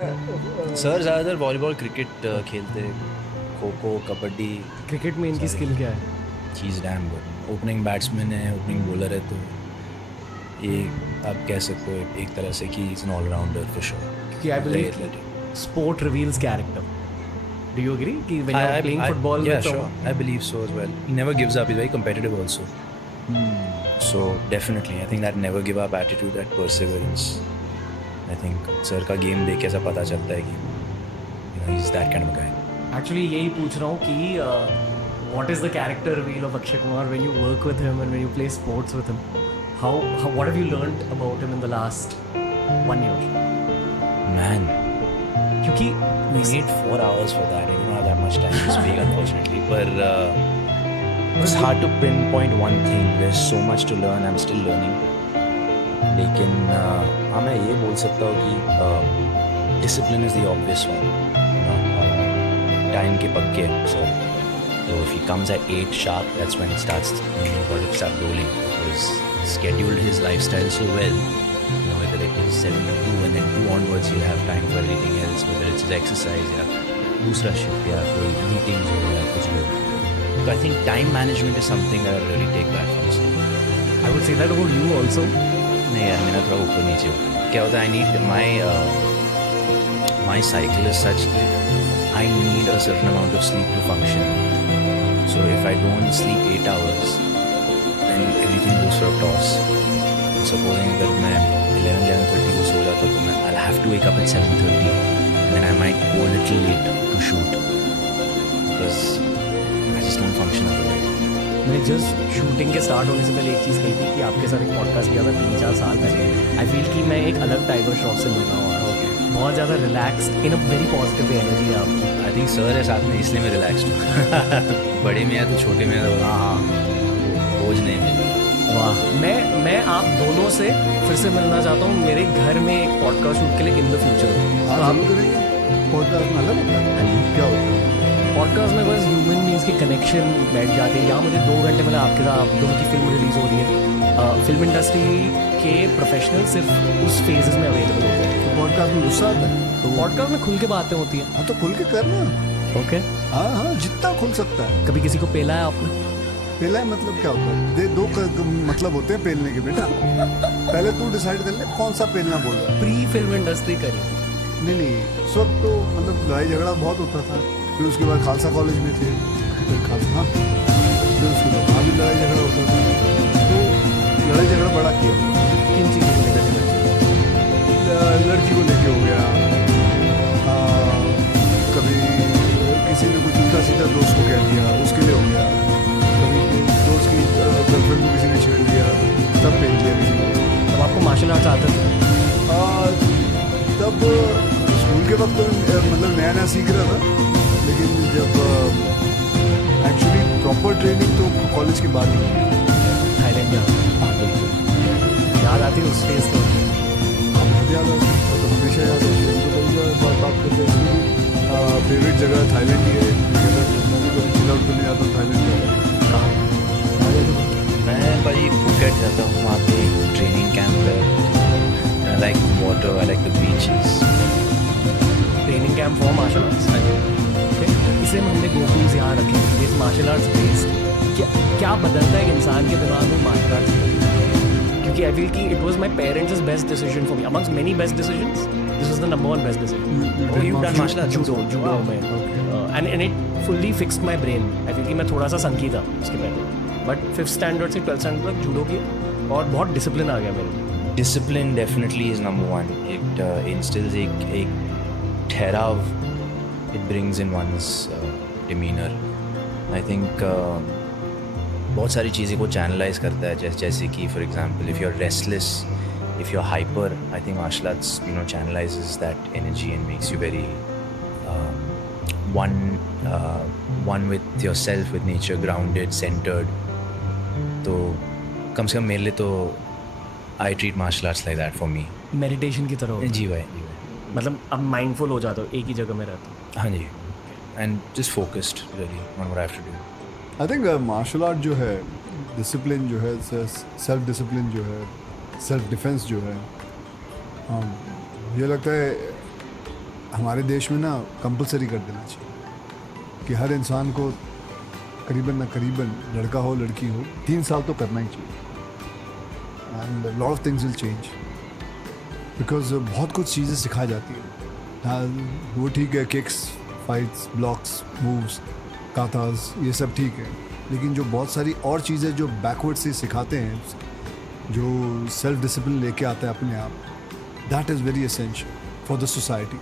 Sir ज़्यादातर volleyball cricket खेलते हैं, खो खो कबड्डी। क्रिकेट में इनकी स्किल क्या है? चीज़ डैम गुड, ओपनिंग बैट्समैन है, ओपनिंग बॉलर है, तो ये आप कह सकते हो एक तरह से कि is an allrounder for sure. क्योंकि I believe sport reveals character. Do you agree कि when you are playing football Yeah, with sure. I believe so as well. He never gives up. He's very competitive also. So definitely, I think that never give up attitude, that perseverance. I think sir का game देख के ऐसा पता चलता है कि he's that kind of a guy. Actually यही पूछ रहा हूँ कि what is the character reveal of Akshay Kumar when you work with him and when you play sports with him? How what have you learned about him in the last 1 year? Man, क्योंकि we need 4 hours for that. I don't have that much time to speak, unfortunately. But it's hard to pinpoint one thing. There's so much to learn. I'm still learning. लेकिन हाँ, मैं ये बोल सकता हूँ कि discipline is the obvious one. Time के पक्के sir. So if he comes at 8 sharp, that's when it starts. You got to start rolling because he scheduled his lifestyle so well. Whether it is 7 to 2 and then 2 onwards, he'll have time for everything else. Whether it's his exercise या दूसरा shift या कोई meetings हो या कुछ भी हो. So I think time management is something that I really take back from him. I would say that about you also. नहीं यार, मेरा थोड़ा ऊपर नीचे होता है. क्या होता है, I need my cycle is such that I need a certain amount of sleep to function. So if I don't sleep 8 hours, then everything goes for a toss. So supposing that मैं 11:30 को सो जाता तो मैं I'll have to wake up at 7:30 and then I might go a little late to shoot because I just don't function otherwise. मैंने just shooting के start होने से पहले एक चीज़ कही थी कि आपके साथ एक पॉडकास्ट किया था 3-4 साल पहले. आई फील कि मैं एक अलग टाइगर श्रॉफ से मिल रहा हूँ. बहुत ज़्यादा relaxed in a very positive energy है आपकी. आई थिंक सर है साथ में, इसलिए मैं रिलैक्स्ड हूँ. बड़े में है तो छोटे में तो हाँ बोझ नहीं मिले. वाह. मैं आप दोनों से फिर से मिलना चाहता हूँ मेरे घर में एक पॉडकास्ट शूट के लिए इन द फ्यूचर. हाँ, हम करेंगे. पॉडकास्ट में अलग होता है. क्या होता है पॉडकास्ट में? बस ह्यूमन बींग्स की कनेक्शन बैठ जाती है. यहाँ मुझे 2 घंटे पहले आपके साथ आप दोनों की फिल्म रिलीज़ हो रही है. फिल्म इंडस्ट्री के प्रोफेशनल सिर्फ उस फेजेस में अवेलेबल होते हैं. तो पॉडकास्ट में गुस्सा आता है तो पॉडकास्ट में खुल के बातें होती हैं. हाँ, तो खुल के करना. ओके. हाँ हाँ, जितना खुल सकता है. कभी किसी को पेला है आपने? पेला है मतलब क्या होता है? दो मतलब होते हैं पेलने के. बेटा पहले तू डिसाइड कर ले कौन सा पेलना बोल रहा है. प्री फिल्म इंडस्ट्री करी? नहीं, उस वक्त तो मतलब लड़ाई झगड़ा बहुत होता था. फिर उसके बाद खालसा कॉलेज में थे, फिर खालसा, हाँ, फिर उसके बाद वहाँ भी लड़ाई झगड़ा होता था. तो लड़ाई झगड़ा बड़ा किया. किन चीज़ों को लेकर लड़की को लेके हो गया. कभी किसी ने कुछ उल्टा सीधा दोस्त को कह दिया, उसके लिए हो गया. कभी दोस्त की गर्लफ्रेंड को किसी ने छेड़ दिया, तब पेल दिया किसी ने. तब आपको मार्शल आर्ट्स आता था? तब स्कूल के वक्त तो मतलब नया सीख रहा था. लेकिन जब एक्चुअली प्रॉपर ट्रेनिंग तो कॉलेज के बाद ही हुई. थाईलैंड याद आती है उस फेज को? बहुत याद आती है, तो हमेशा याद आती है. तो कभी बात करते हैं. फेवरेट जगह थाईलैंड ही है. मैं भी कभी चिल आउट करने जाता हूँ थाईलैंड में. कहाँ? मैं भाई फुकेट जाता हूँ, वहाँ पे ट्रेनिंग कैंप है. I like water, I like the beaches. Training camp for martial arts. इसे हमने गोकुल्स यहाँ रखे हैं. इस मार्शल आर्ट्स बेस्ड क्या बदलता है एक इंसान के दिमाग में मार्शल आर्ट्स? क्योंकि आई फील कि it was my parents best decision for me amongst many best decisions. This was the number 1 best decision. Oh, you've done martial arts? Judo में. And it fully fixed my brain. I feel कि मैं थोड़ा सा संकी था उसके पहले, but 5th standard से 12th standard तक जूडो किया और बहुत डिसिप्लिन आ गया मेरे. Discipline definitely is number 1. It instills एक ठहराव. It brings in one's demeanor. I think बहुत सारी चीज़ें को channelize करता है. जैसे कि for example, if you're restless, if you're hyper, I think martial arts channelizes that energy and makes you very one with yourself, with nature, grounded, centered. तो कम से कम मेरे लिए तो I treat martial arts like that for me. Meditation की तरह. जी भाई. मतलब अब माइंडफुल हो जाता हो, एक ही जगह में रहता हूँ. हाँ जी. And just focused really on what I have to do. I think martial art जो है, डिसिप्लिन जो है, सेल्फ डिसिप्लिन जो है, सेल्फ डिफेंस जो है, ये लगता है हमारे देश में ना कंपलसरी कर देना चाहिए कि हर इंसान को करीबन लड़का हो लड़की हो 3 साल तो करना ही चाहिए and lot of things will change because बहुत कुछ चीज़ें सिखाई जाती है। हाँ वो ठीक है, किक्स, फाइट्स, ब्लॉक्स, मूव्स, कातास, ये सब ठीक है, लेकिन जो बहुत सारी और चीज़ें जो बैकवर्ड से सिखाते हैं, जो सेल्फ डिसिप्लिन लेके आता है अपने आप, that is very essential for the society.